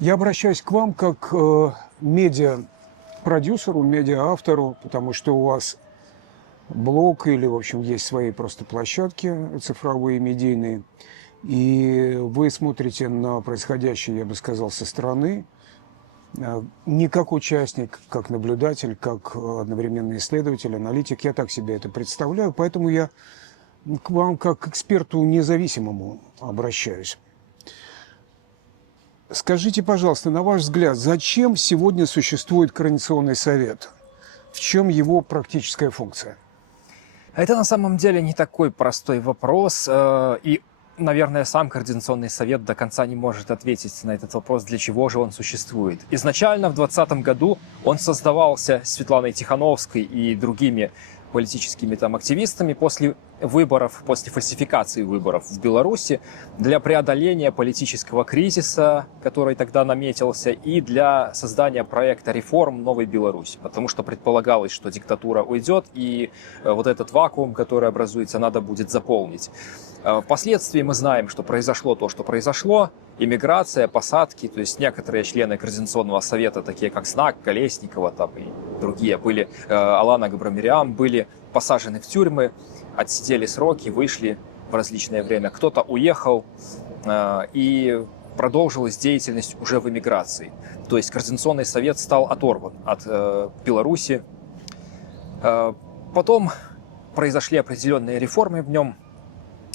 Я обращаюсь к вам как медиа-продюсеру, медиа-автору, потому что у вас блог или, в общем, есть свои просто площадки цифровые, медийные, и вы смотрите на происходящее, я бы сказал, со стороны, не как участник, как наблюдатель, как одновременно исследователь, аналитик. Я так себе это представляю, поэтому я к вам как к эксперту независимому обращаюсь. Скажите, пожалуйста, на ваш взгляд, зачем сегодня существует Координационный совет? В чем его практическая функция? Это на самом деле не такой простой вопрос, и, наверное, сам Координационный совет до конца не может ответить на этот вопрос, для чего же он существует. Изначально в 2020 году он создавался Светланой Тихановской и другими политическими активистами после выборов, после фальсификации выборов в Беларуси для преодоления политического кризиса, который тогда наметился, и для создания проекта реформ Новой Беларуси. Потому что предполагалось, что диктатура уйдет, и вот этот вакуум, который образуется, надо будет заполнить. Впоследствии мы знаем, что произошло то, что произошло. Иммиграция, посадки, то есть некоторые члены Координационного совета, такие как Снак, Колесникова и другие, Алана Габрамирян, были посажены в тюрьмы, отсидели сроки, вышли в различное время. Кто-то уехал, и продолжилась деятельность уже в эмиграции. То есть Координационный совет стал оторван от Беларуси. Потом произошли определенные реформы в нем,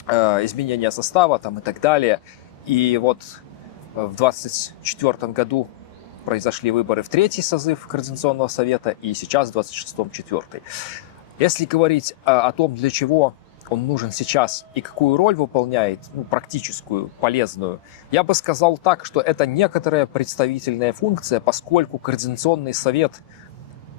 изменения состава и так далее. И вот в 2024 году произошли выборы в третий созыв Координационного совета, и сейчас в 26-м четвертый. Если говорить о том, для чего он нужен сейчас и какую роль выполняет, практическую, полезную, я бы сказал так, что это некоторая представительная функция, поскольку Координационный совет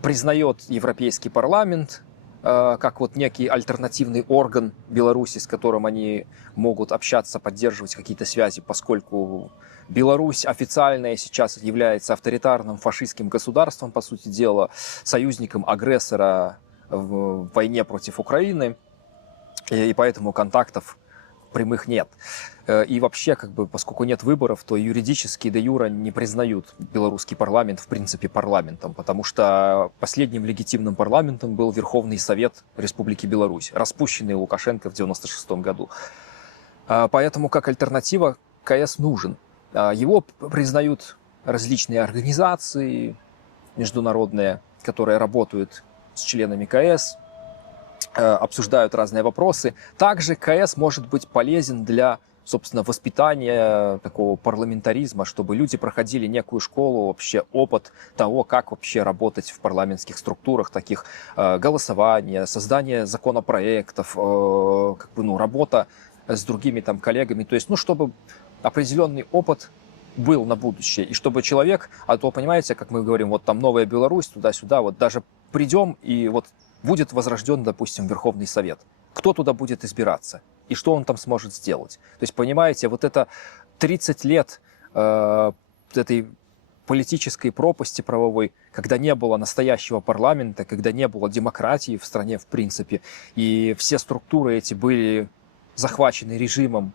признает Европейский парламент как некий альтернативный орган Беларуси, с которым они могут общаться, поддерживать какие-то связи, поскольку Беларусь официально сейчас является авторитарным фашистским государством, по сути дела, союзником агрессора в войне против Украины, и поэтому контактов прямых нет. И вообще, поскольку нет выборов, то юридически де юре не признают белорусский парламент в принципе парламентом, потому что последним легитимным парламентом был Верховный Совет Республики Беларусь, распущенный Лукашенко в 1996 году. Поэтому как альтернатива КС нужен. Его признают различные организации международные, которые работают с членами КС, обсуждают разные вопросы. Также КС может быть полезен для, собственно, воспитания такого парламентаризма, чтобы люди проходили некую школу, вообще опыт того, как вообще работать в парламентских структурах, таких голосования, создание законопроектов, работа с другими коллегами. То есть, чтобы определенный опыт был на будущее, и чтобы человек, а то, понимаете, как мы говорим, новая Беларусь, туда-сюда, даже придем, и будет возрожден, допустим, Верховный Совет. Кто туда будет избираться? И что он там сможет сделать? То есть, понимаете, это 30 лет этой политической пропасти правовой, когда не было настоящего парламента, когда не было демократии в стране в принципе, и все структуры эти были захвачены режимом,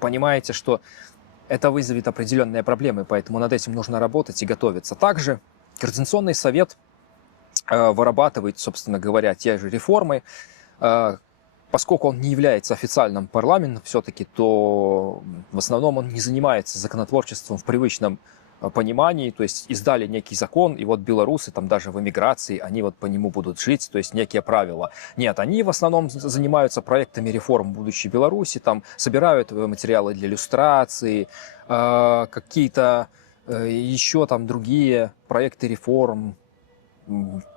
понимаете, что это вызовет определенные проблемы, поэтому над этим нужно работать и готовиться. Также Координационный совет вырабатывает, собственно говоря, те же реформы. Поскольку он не является официальным парламентом все-таки, то в основном он не занимается законотворчеством в привычном понимании, то есть издали некий закон, и белорусы даже в эмиграции, они по нему будут жить, то есть некие правила. Нет, они в основном занимаются проектами реформ будущей Беларуси, собирают материалы для иллюстрации, какие-то еще другие проекты реформ,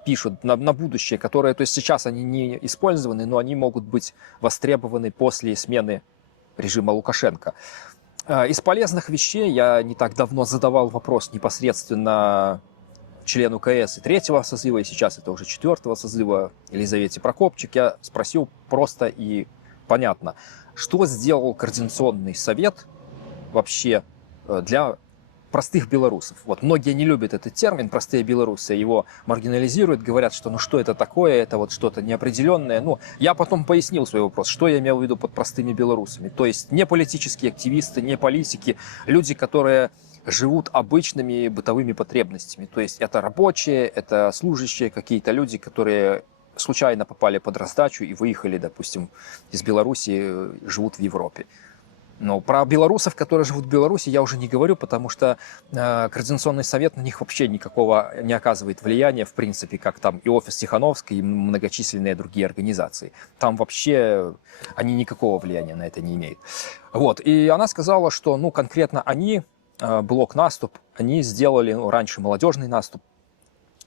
пишут на будущее, которые, то есть сейчас они не использованы, но они могут быть востребованы после смены режима Лукашенко. Из полезных вещей я не так давно задавал вопрос непосредственно члену КС и третьего созыва, и сейчас это уже четвертого созыва, Елизавете Прокопчик. Я спросил просто и понятно, что сделал Координационный совет вообще для простых белорусов. Вот многие не любят этот термин «простые белорусы», его маргинализируют, говорят, что ну что это такое, это вот что-то неопределенное. Ну, я потом пояснил свой вопрос, что я имел в виду под простыми белорусами. То есть не политические активисты, не политики, люди, которые живут обычными бытовыми потребностями. То есть это рабочие, это служащие, какие-то люди, которые случайно попали под раздачу и выехали, допустим, из Беларуси, живут в Европе. Но про белорусов, которые живут в Беларуси, я уже не говорю, потому что Координационный совет на них вообще никакого не оказывает влияния, в принципе, как там и офис Тихановской, и многочисленные другие организации. Там вообще они никакого влияния на это не имеют. Вот. И она сказала, что ну, конкретно они, блок «Наступ», они сделали раньше молодежный наступ,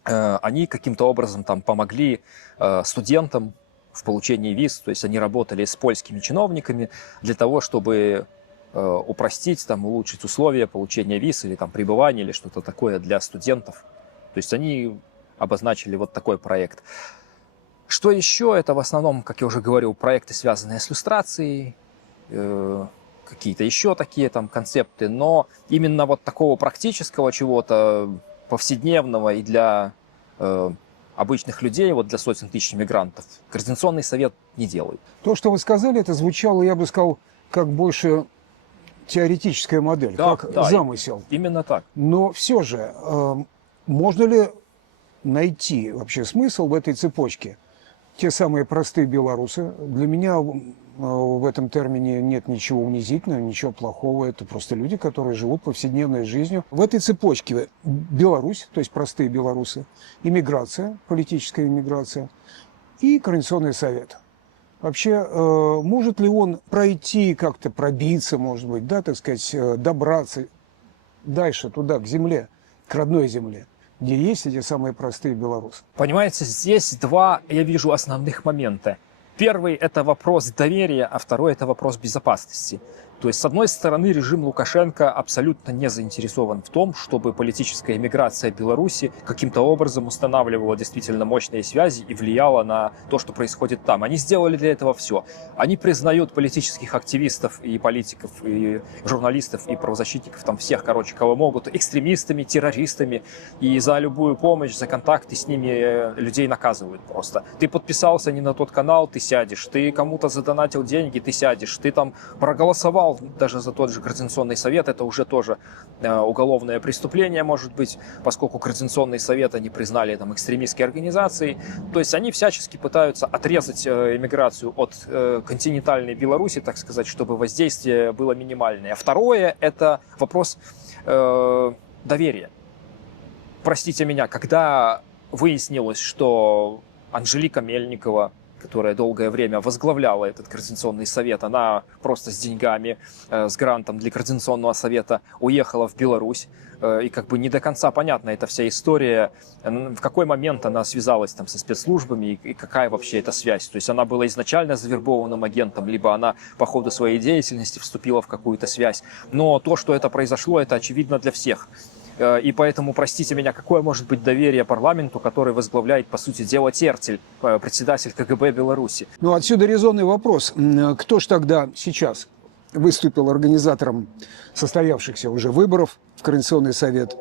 они каким-то образом там помогли студентам в получении виз, то есть они работали с польскими чиновниками для того, чтобы упростить, там, улучшить условия получения виз или там, пребывания или что-то такое для студентов. То есть они обозначили вот такой проект. Что еще? Это в основном, как я уже говорил, проекты, связанные с иллюстрацией, какие-то еще такие там концепты, но именно вот такого практического чего-то, повседневного и для обычных людей, вот для сотен тысяч мигрантов, Координационный совет не делает. То, что вы сказали, это звучало, я бы сказал, как больше теоретическая модель, Да, как да, замысел. Именно так. Но все же, можно ли найти вообще смысл в этой цепочке? Те самые простые белорусы. Для меня в этом термине нет ничего унизительного, ничего плохого. Это просто люди, которые живут повседневной жизнью. В этой цепочке Беларусь, то есть простые белорусы, иммиграция, политическая иммиграция и Координационный совет. Вообще, может ли он пройти, как-то пробиться, может быть, да, так сказать, добраться дальше туда, к земле, к родной земле, где есть эти самые простые белорусы? Понимаете, здесь два, я вижу, основных момента. Первый – это вопрос доверия, а второй – это вопрос безопасности. То есть, с одной стороны, режим Лукашенко абсолютно не заинтересован в том, чтобы политическая эмиграция Беларуси каким-то образом устанавливала действительно мощные связи и влияла на то, что происходит там. Они сделали для этого все. Они признают политических активистов и политиков, и журналистов, и правозащитников, там всех, короче, кого могут, экстремистами, террористами, и за любую помощь, за контакты с ними людей наказывают просто. Ты подписался не на тот канал, ты сядешь, ты кому-то задонатил деньги, ты сядешь, ты там проголосовал даже за тот же Координационный совет, это уже тоже уголовное преступление может быть, поскольку Координационный совет они признали там экстремистской организацией. То есть они всячески пытаются отрезать эмиграцию от континентальной Беларуси, так сказать, чтобы воздействие было минимальное. А второе – это вопрос доверия. Простите меня, когда выяснилось, что Анжелика Мельникова, которая долгое время возглавляла этот Координационный совет, она просто с деньгами, с грантом для Координационного совета уехала в Беларусь. И как бы не до конца понятна эта вся история, в какой момент она связалась там со спецслужбами и какая вообще эта связь. То есть она была изначально завербованным агентом, либо она по ходу своей деятельности вступила в какую-то связь. Но то, что это произошло, это очевидно для всех. И поэтому, простите меня, какое может быть доверие парламенту, который возглавляет, по сути дела, Тертель, председатель КГБ Беларуси? Ну, отсюда резонный вопрос. Кто ж тогда сейчас выступил организатором состоявшихся уже выборов в Координационный совет?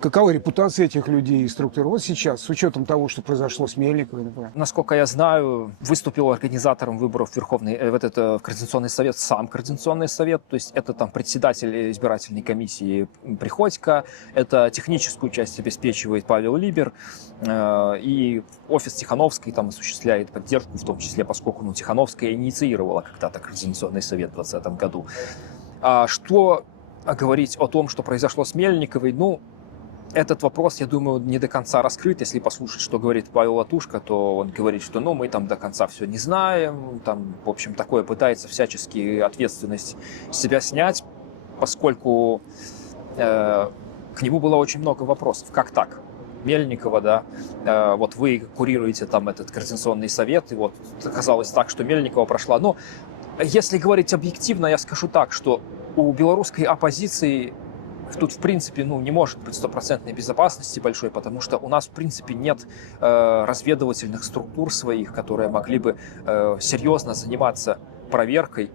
Какова репутация этих людей и структур? Вот сейчас, с учетом того, что произошло с Мельниковой, например. Насколько я знаю, выступил организатором выборов в Координационный совет сам Координационный совет, то есть это там председатель избирательной комиссии Приходько, это техническую часть обеспечивает Павел Либер, и офис Тихановской там осуществляет поддержку, в том числе, поскольку Тихановская инициировала когда-то Координационный совет в 2020 году. А что говорить о том, что произошло с Мельниковой, этот вопрос, я думаю, не до конца раскрыт. Если послушать, что говорит Павел Латушко, то он говорит, что мы там до конца все не знаем. Там, в общем, такое пытается всячески ответственность с себя снять, поскольку к нему было очень много вопросов. Как так? Мельникова, да, вот вы курируете там этот Координационный совет, и вот оказалось так, что Мельникова прошла. Но если говорить объективно, я скажу так, что у белорусской оппозиции тут, в принципе, не может быть стопроцентной безопасности большой, потому что у нас, в принципе, нет разведывательных структур своих, которые могли бы серьезно заниматься проверкой.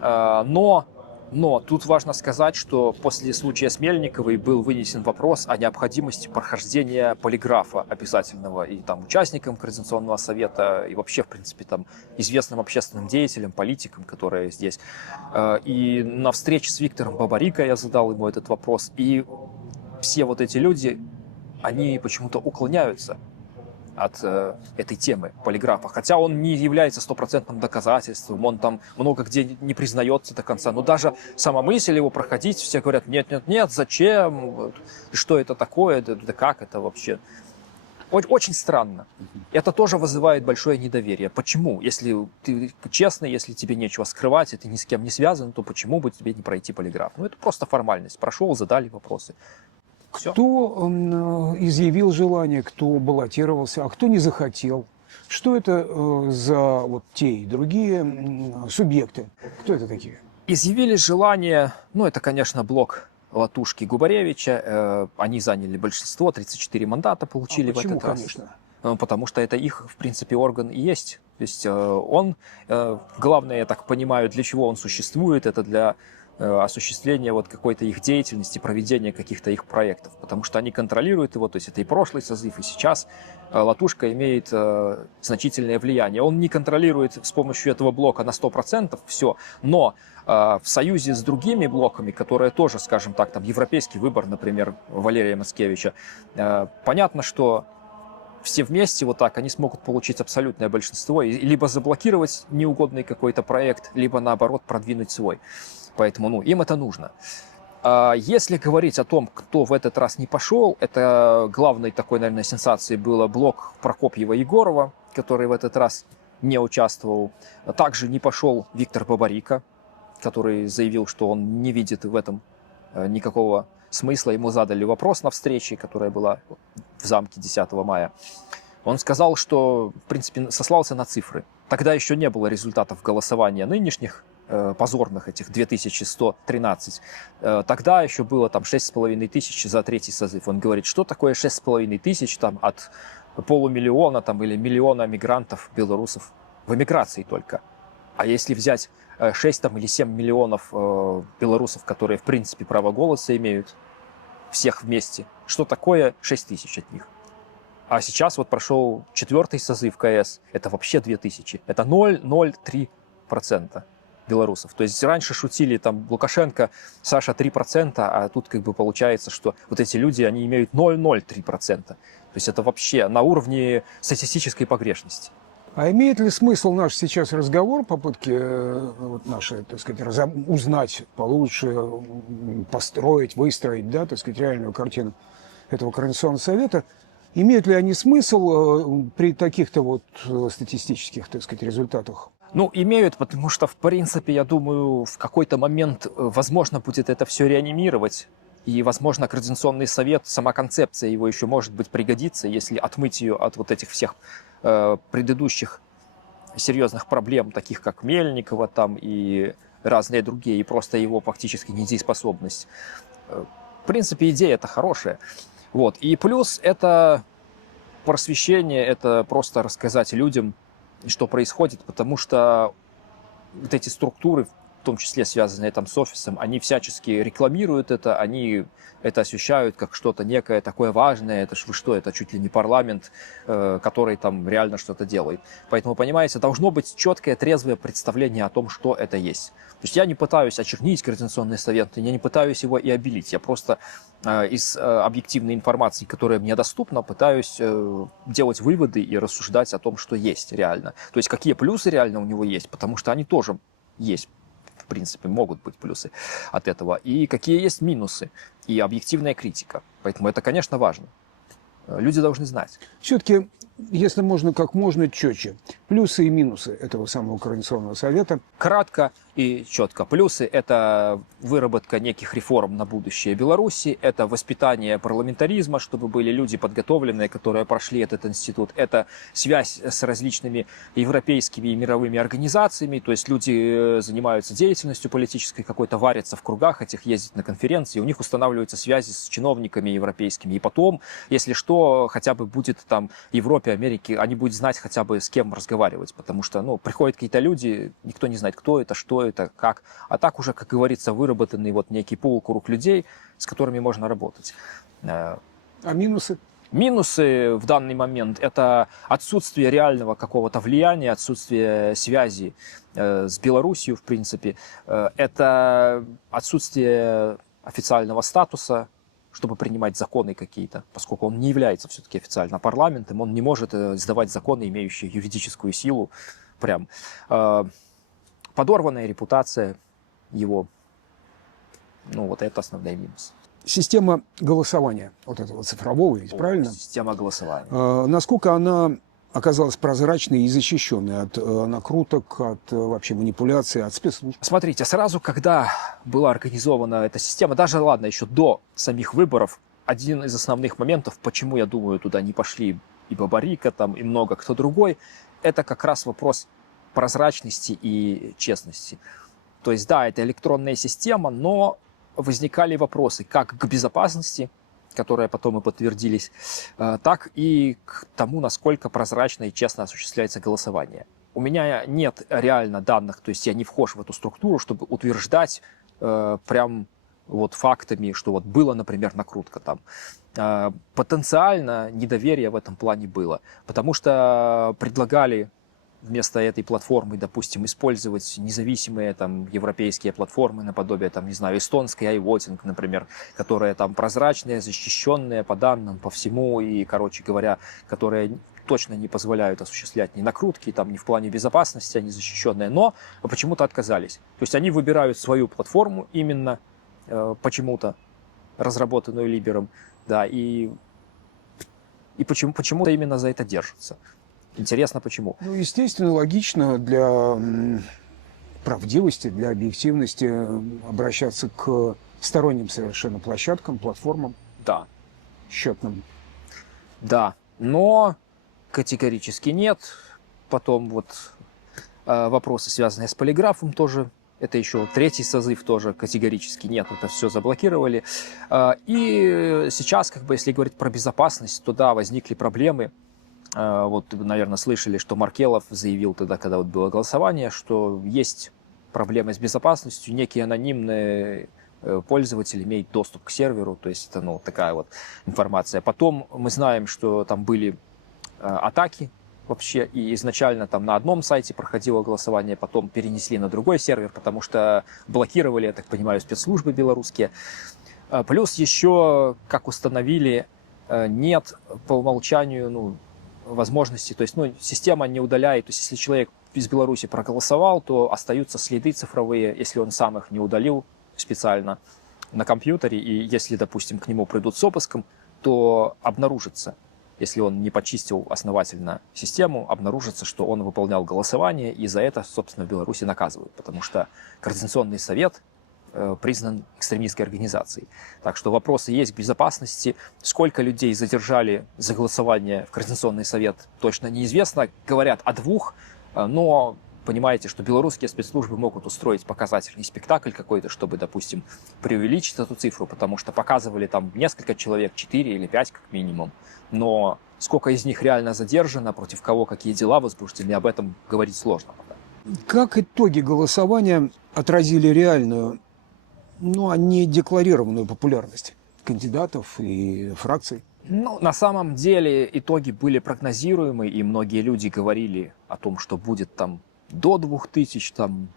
Но Но тут важно сказать, что после случая с Мельниковой был вынесен вопрос о необходимости прохождения полиграфа обязательного и там участникам Координационного совета, и вообще, в принципе, там известным общественным деятелям, политикам, которые здесь. И на встрече с Виктором Бабарико я задал ему этот вопрос, и все вот эти люди, они почему-то уклоняются от этой темы полиграфа. Хотя он не является стопроцентным доказательством, он там много где не признается до конца. Но даже сама мысль его проходить, все говорят, нет, зачем, что это такое, да как это вообще. Очень странно. Это тоже вызывает большое недоверие. Почему? Если ты честный, если тебе нечего скрывать, и ты ни с кем не связан, то почему бы тебе не пройти полиграф? Ну, это просто формальность. Прошел, задали вопросы. Все. Кто изъявил желание, кто баллотировался, а кто не захотел? Что это за вот те и другие субъекты? Кто это такие? Изъявили желание, ну, это, конечно, блок Латушки Губаревича. Они заняли большинство, 34 мандата получили в этот раз. Конечно? Потому что это их, в принципе, орган и есть. То есть он, главное, я так понимаю, для чего он существует, это для осуществления вот какой-то их деятельности, проведения каких-то их проектов, потому что они контролируют его, то есть это и прошлый созыв, и сейчас Латушка имеет значительное влияние. Он не контролирует с помощью этого блока на 100% все, но в союзе с другими блоками, которые тоже, скажем так, там Европейский выбор, например, Валерия Мацкевича, понятно, что все вместе вот так они смогут получить абсолютное большинство и либо заблокировать неугодный какой-то проект, либо наоборот продвинуть свой. Поэтому, ну, им это нужно. Если говорить о том, кто в этот раз не пошел, это главной такой, наверное, сенсацией было блок Прокопьева-Егорова, который в этот раз не участвовал. Также не пошел Виктор Бабарико, который заявил, что он не видит в этом никакого смысла. Ему задали вопрос на встрече, которая была в замке 10 мая. Он сказал, что, в принципе, сослался на цифры. Тогда еще не было результатов голосования нынешних, позорных этих 2113. Тогда еще было там 6500 за третий созыв. Он говорит, что такое 6500 там от полумиллиона там, или миллиона мигрантов, белорусов в эмиграции только. А если взять 6 там, или 7 миллионов белорусов, которые в принципе право голоса имеют, всех вместе, что такое 6000 от них? А сейчас вот прошел 4-й созыв КС, это вообще 2000, это 0,03% белорусов. То есть раньше шутили там Лукашенко, Саша 3%, а тут как бы получается, что вот эти люди, они имеют 0,03%. То есть это вообще на уровне статистической погрешности. А имеет ли смысл наш сейчас разговор, попытки вот наши, так сказать, узнать получше, построить, выстроить, да, так сказать, реальную картину этого Координационного совета, имеют ли они смысл при таких-то вот статистических, так сказать, результатах? Ну, имеют, потому что, в принципе, я думаю, в какой-то момент возможно будет это все реанимировать. И, возможно, Координационный совет, сама концепция его еще, может быть, пригодится, если отмыть ее от вот этих всех предыдущих серьезных проблем, таких как Мельникова там и разные другие, и просто его фактически недееспособность. В принципе, идея это хорошая. Вот. И плюс это просвещение, это просто рассказать людям, что происходит, потому что вот эти структуры, в том числе связанные там с офисом, они всячески рекламируют это, они это ощущают как что-то некое такое важное, это ж вы что, это чуть ли не парламент, который там реально что-то делает. Поэтому, понимаете, должно быть четкое, трезвое представление о том, что это есть. То есть я не пытаюсь очернить Координационный совет, я не пытаюсь его и обелить, я просто из объективной информации, которая мне доступна, пытаюсь делать выводы и рассуждать о том, что есть реально. То есть какие плюсы реально у него есть, потому что они тоже есть. В принципе, могут быть плюсы от этого. И какие есть минусы. И объективная критика. Поэтому это, конечно, важно. Люди должны знать. Все-таки, если можно, как можно четче, плюсы и минусы этого самого Координационного совета. Кратко и четко. Плюсы – это выработка неких реформ на будущее Беларуси, это воспитание парламентаризма, чтобы были люди подготовленные, которые прошли этот институт, это связь с различными европейскими и мировыми организациями, то есть люди занимаются деятельностью политической какой-то, варятся в кругах этих, ездят на конференции, у них устанавливаются связи с чиновниками европейскими, и потом, если что, хотя бы будет там Европе, Америке, они будут знать хотя бы с кем разговаривать, разговаривать, потому что, ну, приходят какие-то люди, никто не знает, кто это, что это, как, а так уже, как говорится, выработанный вот некий полукруг людей, с которыми можно работать. А минусы? Минусы в данный момент – это отсутствие реального какого-то влияния, отсутствие связи с Белоруссией, в принципе. Это отсутствие официального статуса, чтобы принимать законы какие-то, поскольку он не является все-таки официально парламентом, он не может издавать законы, имеющие юридическую силу. Прям. Подорванная репутация его. Ну, вот это основной минус. Система голосования, вот этого цифрового, ведь правильно? Система голосования. Насколько она оказалась прозрачной и защищенной от накруток, от вообще манипуляций, от спецслужб? Смотрите, сразу, когда была организована эта система, даже, ладно, еще до самих выборов, один из основных моментов, почему, я думаю, туда не пошли и Бабарика, там, и много кто другой, это как раз вопрос прозрачности и честности. То есть, да, это электронная система, но возникали вопросы как к безопасности, которые потом и подтвердились, так и к тому, насколько прозрачно и честно осуществляется голосование. У меня нет реально данных, то есть я не вхож в эту структуру, чтобы утверждать прям вот фактами, что вот было, например, накрутка там. Потенциально недоверие в этом плане было, потому что предлагали вместо этой платформы, допустим, использовать независимые там европейские платформы наподобие, там, не знаю, эстонской iVoting, например, которые там прозрачные, защищенные по данным, по всему, и, короче говоря, которые точно не позволяют осуществлять ни накрутки, там, ни в плане безопасности, они защищенные, но почему-то отказались. То есть они выбирают свою платформу именно почему-то, разработанную Либером, да, и почему-то именно за это держатся. Интересно, почему? Ну, естественно, логично для правдивости, для объективности обращаться к сторонним совершенно площадкам, платформам. Да. Счетным. Да, но категорически нет. Потом вот вопросы, связанные с полиграфом, тоже. Это еще третий созыв, тоже категорически нет, это все заблокировали. И сейчас, как бы, если говорить про безопасность, то да, возникли проблемы. Вот вы, наверное, слышали, что Маркелов заявил тогда, когда вот было голосование, что есть проблемы с безопасностью, некий анонимный пользователь имеет доступ к серверу, то есть это, ну, такая вот информация. Потом мы знаем, что там были атаки вообще, и изначально там на одном сайте проходило голосование, потом перенесли на другой сервер, потому что блокировали, я так понимаю, спецслужбы белорусские. Плюс еще, как установили, нет по умолчанию, ну, возможности, то есть, ну, система не удаляет, то есть если человек из Беларуси проголосовал, то остаются следы цифровые, если он сам их не удалил специально на компьютере, и если, допустим, к нему придут с обыском, то обнаружится, если он не почистил основательно систему, обнаружится, что он выполнял голосование, и за это, собственно, в Беларуси наказывают, потому что Координационный совет признан экстремистской организацией. Так что вопросы есть к безопасности. Сколько людей задержали за голосование в Координационный совет, точно неизвестно. Говорят о 2, но понимаете, что белорусские спецслужбы могут устроить показательный спектакль какой-то, чтобы, допустим, преувеличить эту цифру, потому что показывали там несколько человек, 4 или 5 как минимум. Но сколько из них реально задержано, против кого какие дела возбуждены, об этом говорить сложно пока. Как итоги голосования отразили реальную, ну, а не декларированную популярность кандидатов и фракций? Ну, на самом деле итоги были прогнозируемы, и многие люди говорили о том, что будет там до 2000, там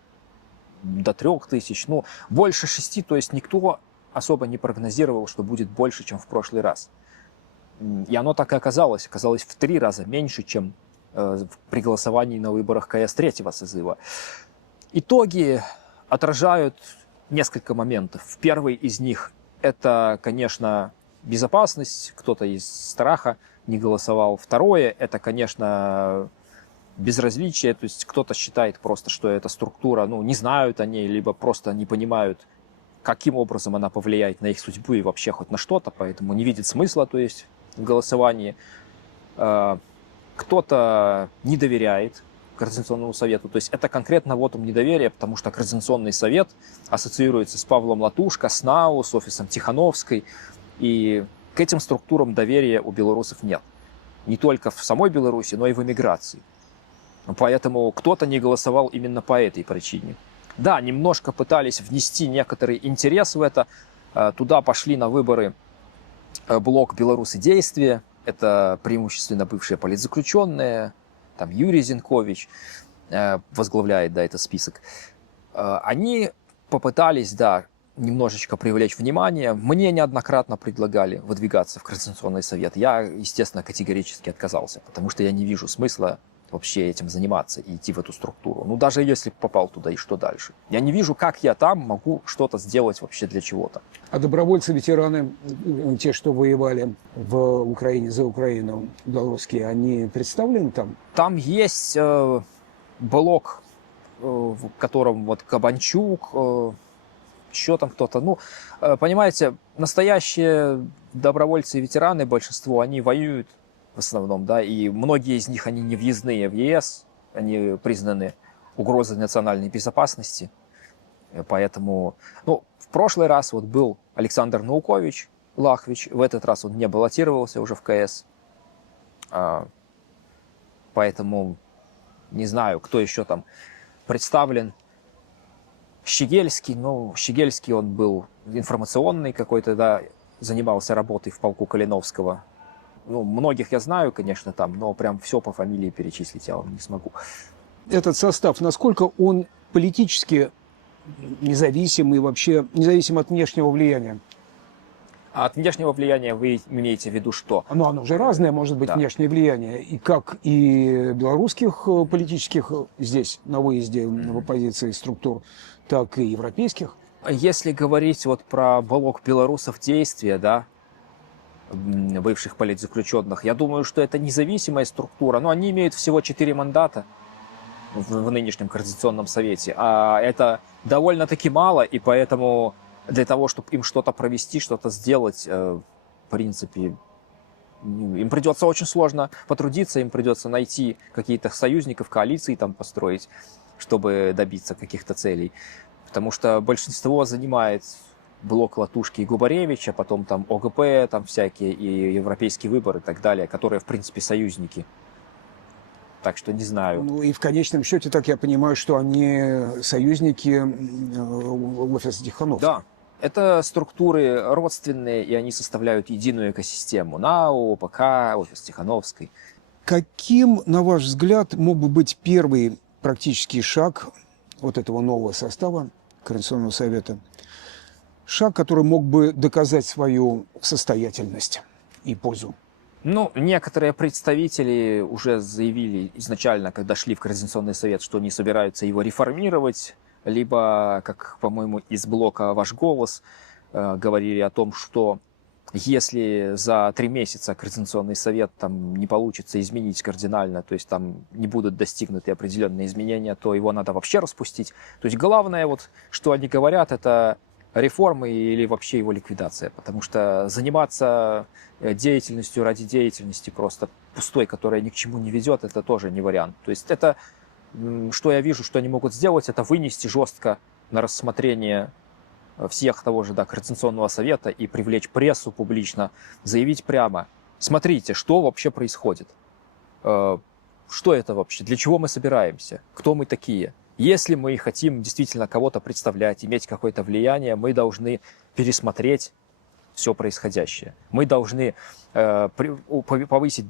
до 3000, ну, больше 6, то есть никто особо не прогнозировал, что будет больше, чем в прошлый раз. И оно так и оказалось в 3 раза меньше, чем при голосовании на выборах КС 3-го созыва. Итоги отражают несколько моментов. Первый из них – это, конечно, безопасность, кто-то из страха не голосовал. Второе – это, конечно, безразличие, то есть кто-то считает просто, что эта структура, ну, не знают о ней, либо просто не понимают, каким образом она повлияет на их судьбу и вообще хоть на что-то, поэтому не видит смысла, то есть, в голосовании. Кто-то не доверяет Координационному совету. То есть это конкретно вотум недоверия, потому что Координационный совет ассоциируется с Павлом Латушко, с НАУ, с офисом Тихановской. И к этим структурам доверия у белорусов нет. Не только в самой Беларуси, но и в эмиграции. Поэтому кто-то не голосовал именно по этой причине. Да, немножко пытались внести некоторый интерес в это. Туда пошли на выборы блок «Белорусы. Действия». Это преимущественно бывшие политзаключенные. Там Юрий Зинкович возглавляет, да, этот список. Они попытались, да, немножечко привлечь внимание. Мне неоднократно предлагали выдвигаться в Координационный совет. Я, естественно, категорически отказался, потому что я не вижу смысла вообще этим заниматься и идти в эту структуру. Ну, даже если попал туда, и что дальше? Я не вижу, как я там могу что-то сделать вообще для чего-то. А добровольцы, ветераны, те, что воевали в Украине, за Украину, белорусские, они представлены там? Там есть блок, в котором вот Кабанчук, еще там кто-то. Ну, понимаете, настоящие добровольцы и ветераны, большинство, они воюют в основном, да, и многие из них, они не въездные в ЕС, они признаны угрозой национальной безопасности, поэтому, ну, в прошлый раз вот был Александр Наукович Лахвич, в этот раз он не баллотировался уже в КС, поэтому не знаю, кто еще там представлен. Щегельский, ну, Щегельский он был информационный какой-то, да, занимался работой в полку Калиновского. Ну, многих я знаю, конечно, там, но прям все по фамилии перечислить я вам не смогу. Этот состав, насколько он политически независимый, вообще независим от внешнего влияния? А от внешнего влияния вы имеете в виду что? Ну, оно же разное может быть, Да. внешнее влияние. И как и белорусских политических здесь, на выезде в оппозиции структур, так и европейских. Если говорить вот про блок белорусов действия, да, бывших политзаключенных, я думаю, что это независимая структура, но они имеют всего 4 мандата в нынешнем Координационном совете, а это довольно-таки мало, и поэтому для того, чтобы им что-то провести, что-то сделать, в принципе, им придется очень сложно потрудиться, им придется найти каких-то союзников, коалиции там построить, чтобы добиться каких-то целей. Потому что большинство занимает блок Латушки и Губаревича, потом там ОГП, там всякие, и Европейский выбор и так далее, которые, в принципе, союзники. Так что не знаю. Ну и в конечном счете, так я понимаю, что они союзники офиса Тихановского. Да, это структуры родственные, и они составляют единую экосистему. НАО, ОПК, офис Тихановской. Каким, на ваш взгляд, мог бы быть первый практический шаг вот этого нового состава Координационного совета? Шаг, который мог бы доказать свою состоятельность и пользу? Ну, некоторые представители уже заявили изначально, когда шли в Координационный совет, что они собираются его реформировать, либо, как, по-моему, из блока «Ваш голос» говорили о том, что если за 3 месяца Координационный совет там не получится изменить кардинально, то есть там не будут достигнуты определенные изменения, то его надо вообще распустить. То есть главное, вот, что они говорят, это реформы или вообще его ликвидация, потому что заниматься деятельностью ради деятельности просто пустой, которая ни к чему не ведет, это тоже не вариант. То есть это, что я вижу, что они могут сделать, это вынести жестко на рассмотрение всех того же, да, Координационного совета и привлечь прессу публично, заявить прямо: смотрите, что вообще происходит, что это вообще, для чего мы собираемся, кто мы такие. Если мы хотим действительно кого-то представлять, иметь какое-то влияние, мы должны пересмотреть все происходящее. Мы должны повысить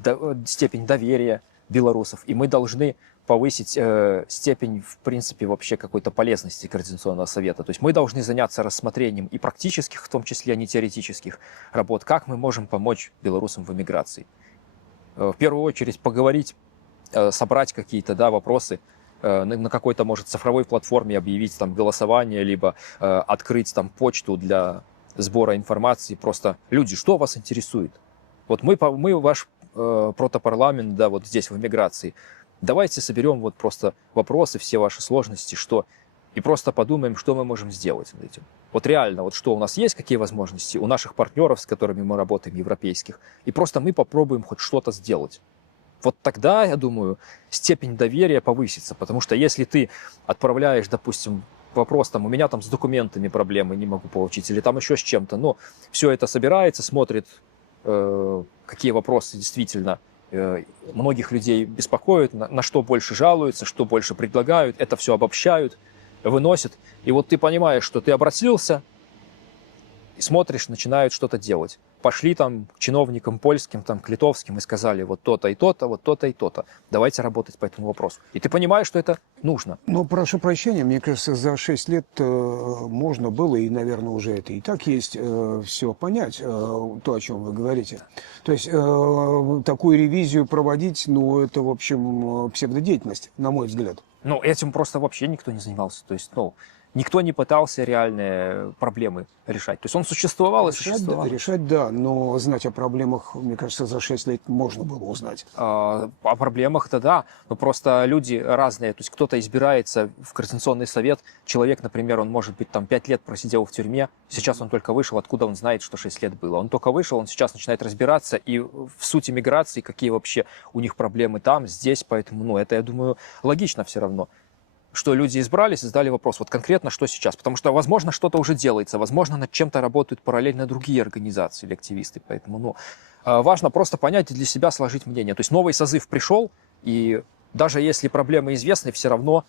степень доверия белорусов, и мы должны повысить степень, в принципе, вообще какой-то полезности Координационного совета. То есть мы должны заняться рассмотрением и практических, в том числе, а не теоретических работ, как мы можем помочь белорусам в эмиграции. В первую очередь поговорить, собрать какие-то, да, вопросы, на какой-то, может, цифровой платформе объявить там голосование, либо открыть там почту для сбора информации. Просто: люди, что вас интересует? Вот мы ваш протопарламент, да, вот здесь в эмиграции. Давайте соберем вот просто вопросы, все ваши сложности, что, и просто подумаем, что мы можем сделать над этим. Вот реально, вот что у нас есть, какие возможности у наших партнеров, с которыми мы работаем, европейских, и просто мы попробуем хоть что-то сделать. Вот тогда, я думаю, степень доверия повысится, потому что если ты отправляешь, допустим, вопрос, там, у меня там с документами проблемы, не могу получить, или там еще с чем-то, но все это собирается, смотрит, какие вопросы действительно многих людей беспокоит, на что больше жалуются, что больше предлагают, это все обобщают, выносят. И вот ты понимаешь, что ты обратился, и смотришь, начинают что-то делать. Пошли там к чиновникам польским, там, к литовским и сказали вот то-то и то-то, вот то-то и то-то. Давайте работать по этому вопросу. И ты понимаешь, что это нужно. Ну, прошу прощения, мне кажется, за 6 лет можно было, и, наверное, уже это и так есть, все понять, то, о чем вы говорите. То есть такую ревизию проводить, ну, это, в общем, псевдодеятельность, на мой взгляд. Ну, этим просто вообще никто не занимался. То есть, ну, никто не пытался реальные проблемы решать. То есть он существовал и существовал. Решать, да, но знать о проблемах, мне кажется, за 6 лет можно было узнать. О проблемах-то да, но просто люди разные. То есть кто-то избирается в Координационный совет, человек, например, он, может быть, там 5 лет просидел в тюрьме, сейчас он только вышел, откуда он знает, что 6 лет было. Он только вышел, он сейчас начинает разбираться и в сути миграции, какие вообще у них проблемы там, здесь, поэтому, ну, это, я думаю, логично все равно. Что люди избрались и задали вопрос, вот конкретно что сейчас. Потому что, возможно, что-то уже делается, возможно, над чем-то работают параллельно другие организации или активисты. Поэтому, ну, важно просто понять и для себя сложить мнение. То есть новый созыв пришел, и даже если проблемы известны, все равно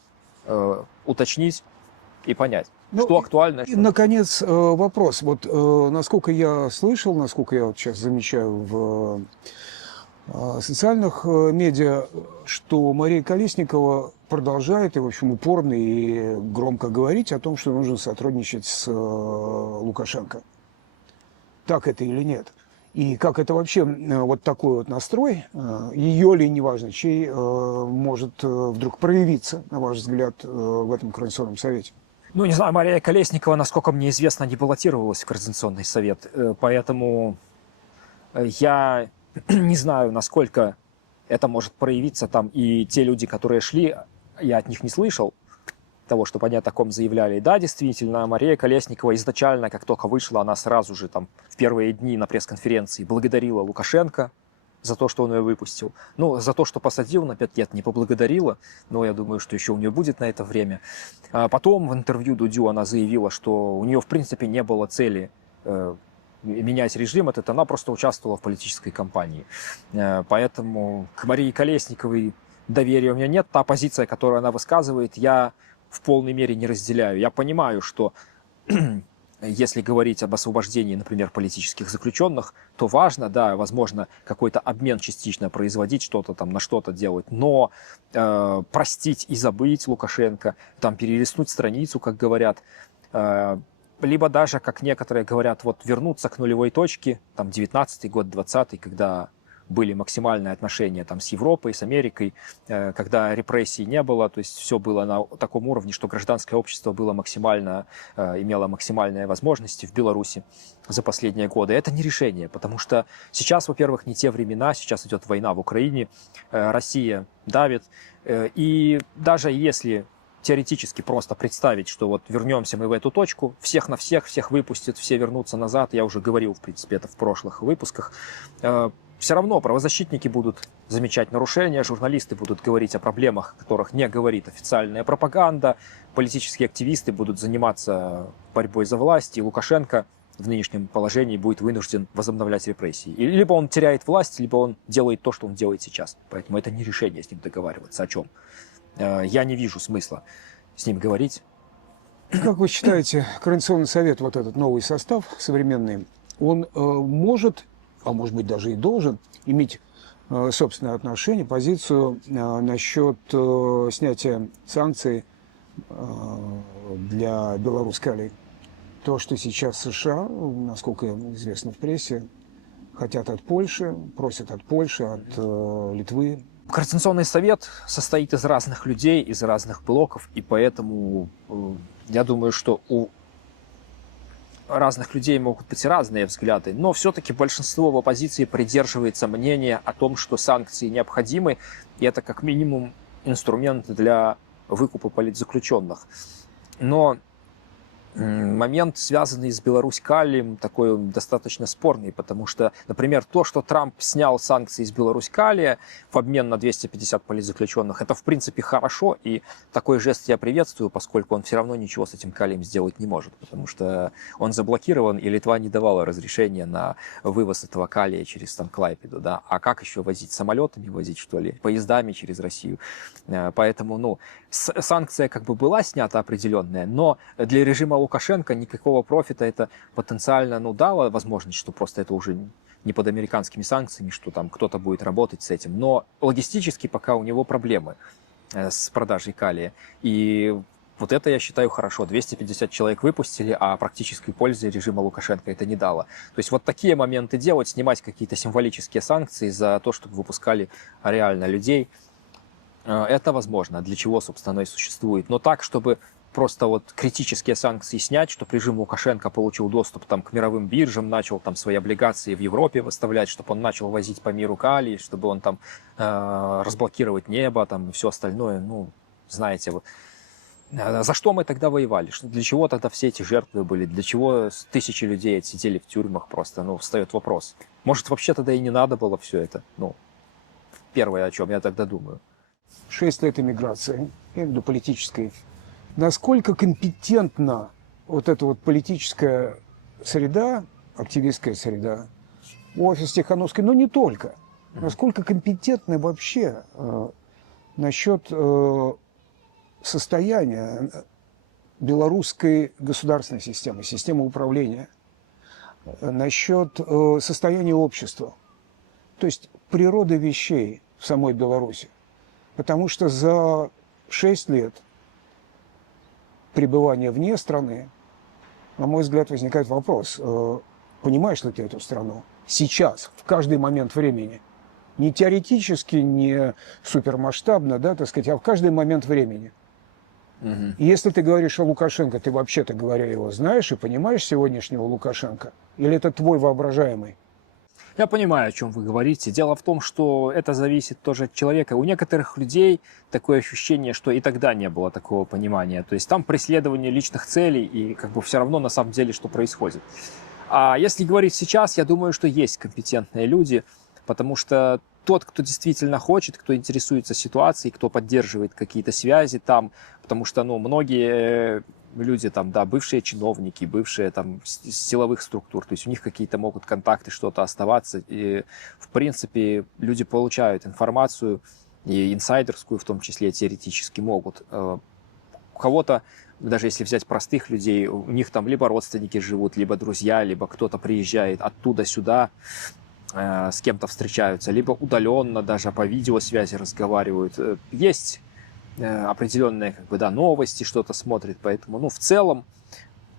уточнить и понять, что актуально. И, наконец, вопрос. Вот насколько я слышал, насколько я вот сейчас замечаю в социальных медиа, что Мария Колесникова продолжает и, в общем, упорно и громко говорить о том, что нужно сотрудничать с Лукашенко. Так это или нет? И как это вообще, вот такой вот настрой, ее ли, неважно, чей, может вдруг проявиться, на ваш взгляд, в этом Координационном совете? Ну, не знаю, Мария Колесникова, насколько мне известно, не баллотировалась в Координационный совет, поэтому я не знаю, насколько это может проявиться там, и те люди, которые шли, я от них не слышал того, чтобы они о таком заявляли. И да, действительно, Мария Колесникова изначально, как только вышла, она сразу же там в первые дни на пресс-конференции благодарила Лукашенко за то, что он ее выпустил. Ну, за то, что посадил на 5 лет, не поблагодарила, но я думаю, что еще у нее будет на это время. А потом в интервью Дудю она заявила, что у нее в принципе не было цели менять режим, она просто участвовала в политической кампании. Поэтому к Марии Колесниковой доверия у меня нет. Та позиция, которую она высказывает, я в полной мере не разделяю. Я понимаю, что если говорить об освобождении, например, политических заключенных, то важно, да, возможно, какой-то обмен частично производить, что-то там на что-то делать, но простить и забыть Лукашенко, там перелистнуть страницу, как говорят, либо даже, как некоторые говорят, вот вернуться к нулевой точке, там 19-й год, 20-й, когда были максимальные отношения там, с Европой, с Америкой, когда репрессий не было, то есть все было на таком уровне, что гражданское общество было максимально, имело максимальные возможности в Беларуси за последние годы. Это не решение, потому что сейчас, во-первых, не те времена, сейчас идет война в Украине, Россия давит, и даже если теоретически просто представить, что вот вернемся мы в эту точку, всех на всех выпустят, все вернутся назад, я уже говорил, в принципе, это в прошлых выпусках, все равно правозащитники будут замечать нарушения, журналисты будут говорить о проблемах, о которых не говорит официальная пропаганда, политические активисты будут заниматься борьбой за власть, и Лукашенко в нынешнем положении будет вынужден возобновлять репрессии. И либо он теряет власть, либо он делает то, что он делает сейчас. Поэтому это не решение с ним договариваться. О чем? Я не вижу смысла с ним говорить. Как вы считаете, Координационный совет, вот этот новый состав современный, он может, а может быть даже и должен, иметь собственное отношение, позицию насчет снятия санкций для белорусской алии? То, что сейчас США, насколько известно в прессе, хотят от Польши, просят от Польши, от Литвы. Координационный совет состоит из разных людей, из разных блоков, и поэтому я думаю, что у разных людей могут быть разные взгляды, но все-таки большинство в оппозиции придерживается мнения о том, что санкции необходимы, и это как минимум инструмент для выкупа политзаключенных. Но Момент, связанный с Беларусь-Калием, такой достаточно спорный, потому что, например, то, что Трамп снял санкции с Беларусь-Калия в обмен на 250 политзаключенных, это в принципе хорошо, и такой жест я приветствую, поскольку он все равно ничего с этим калием сделать не может, потому что он заблокирован, и Литва не давала разрешения на вывоз этого калия через там Клайпеду, да, а как еще возить, самолетами возить, что ли, поездами через Россию, поэтому, ну, санкция как бы была снята определенная, но для режима Лукашенко никакого профита это потенциально, ну, дало возможность, что просто это уже не под американскими санкциями, что там кто-то будет работать с этим. Но логистически пока у него проблемы с продажей калия. И вот это я считаю хорошо. 250 человек выпустили, а практической пользы режима Лукашенко это не дало. То есть вот такие моменты делать, снимать какие-то символические санкции за то, чтобы выпускали реально людей, это возможно, для чего, собственно, оно и существует. Но так, чтобы просто вот критические санкции снять, чтобы режим Лукашенко получил доступ там, к мировым биржам, начал там свои облигации в Европе выставлять, чтобы он начал возить по миру калий, чтобы он там разблокировать небо там, и все остальное. Ну, знаете, за что мы тогда воевали? Для чего тогда все эти жертвы были? Для чего тысячи людей отсидели в тюрьмах просто? Ну, встает вопрос. Может, вообще тогда и не надо было все это? Ну, первое, о чем я тогда думаю. 6 лет эмиграции, я имею в виду политической. Насколько компетентна вот эта вот политическая среда, активистская среда, офис Тихановской, но не только. Насколько компетентны вообще насчет состояния белорусской государственной системы, системы управления, насчет состояния общества, то есть природы вещей в самой Беларуси. Потому что за 6 лет пребывания вне страны, на мой взгляд, возникает вопрос, понимаешь ли ты эту страну сейчас, в каждый момент времени? Не теоретически, не супермасштабно, да, так сказать, а в каждый момент времени. И если ты говоришь о Лукашенко, ты вообще-то говоря его знаешь и понимаешь сегодняшнего Лукашенко? Или это твой воображаемый? Я понимаю, о чем вы говорите. Дело в том, что это зависит тоже от человека. У некоторых людей такое ощущение, что и тогда не было такого понимания. То есть там преследование личных целей и как бы все равно на самом деле, что происходит. А если говорить сейчас, я думаю, что есть компетентные люди, потому что тот, кто действительно хочет, кто интересуется ситуацией, кто поддерживает какие-то связи там, потому что, ну, многие люди там, да, бывшие чиновники, бывшие там силовых структур, то есть у них какие-то могут контакты, что-то оставаться, и в принципе люди получают информацию, и инсайдерскую в том числе теоретически могут. У кого-то, даже если взять простых людей, у них там либо родственники живут, либо друзья, либо кто-то приезжает оттуда сюда, с кем-то встречаются, либо удаленно даже по видеосвязи разговаривают. Есть определенные как бы, да, новости, что-то смотрит, поэтому, ну, в целом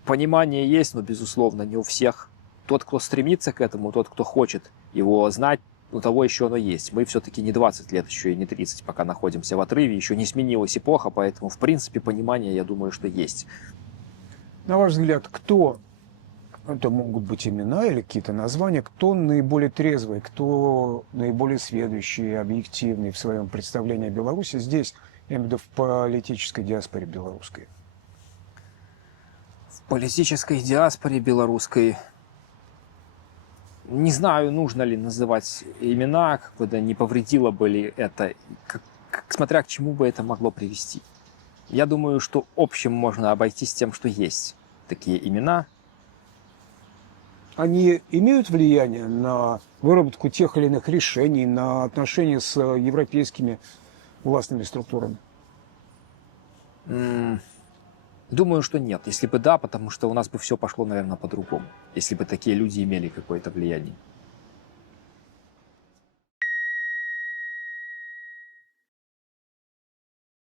понимание есть, но, безусловно, не у всех. Тот, кто стремится к этому, тот, кто хочет его знать, у того еще оно есть. Мы все-таки не 20 лет, еще и не 30, пока находимся в отрыве, еще не сменилась эпоха, поэтому, в принципе, понимание, я думаю, что есть. На ваш взгляд, кто, это могут быть имена или какие-то названия, кто наиболее трезвый, кто наиболее сведущий, объективный в своем представлении о Беларуси здесь, я имею в виду в политической диаспоре белорусской? В политической диаспоре белорусской не знаю, нужно ли называть имена, как бы, да, не повредило бы ли это, смотря к чему бы это могло привести. Я думаю, что общем можно обойтись тем, что есть такие имена. Они имеют влияние на выработку тех или иных решений, на отношения с европейскими властными структурами? Думаю, что нет. Если бы да, потому что у нас бы все пошло, наверное, по-другому. Если бы такие люди имели какое-то влияние.